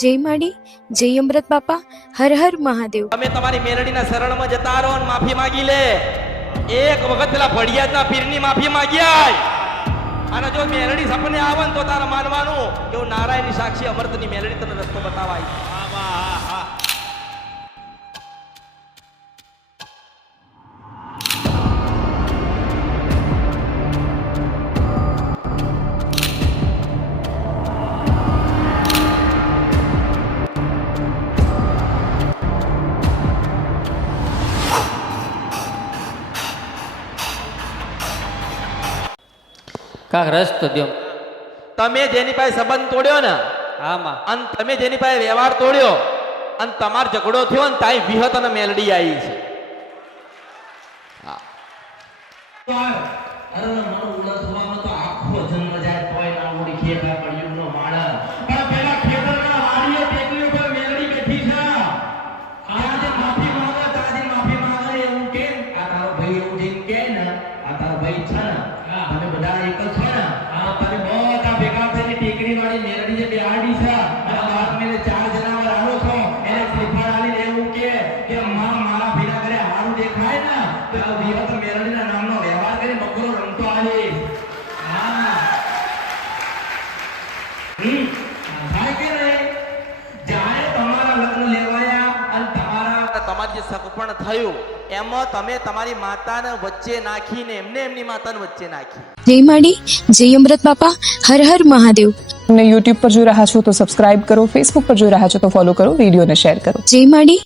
જય માડી, જય અમૃત બાપા, હર હર મહાદેવ। તમે તમારી મેલડીના શરણમાં જતા રહો અને માફી માંગી લે। એક વખત પેલા ભડિયાદના પીરની માફી માંગી આય। અને જો મેલડી સપને આવે ને તો તારે માનવાનું કે હું નારાયણની સાક્ષી અમૃતની મેલડી તને રસ્તો બતાવાય। કાક રસ્તો દ્યો। તમે જેની પાસે સંબંધ તોડ્યો ને આમાં અને તમે જેની પાસે વ્યવહાર તોડ્યો અને તમાર ઝઘડો થયો ને તાઈ વિહત અને મેલડી આવી છે। તમારી જે સગપણ થયું એમાં તમે તમારી માતાને વચ્ચે નાખીને એમને એમની માતાને વચ્ચે નાખી। જય માડી, જય અમૃત બાપા, હર હર મહાદેવ। તમને યુટ્યુબ પર જોઈ રહ્યા છો તો સબસ્ક્રાઇબ કરો, ફેસબુક પર જોઈ રહ્યા છો તો ફોલો કરો, વિડીયોને શેર કરો। જય માડી,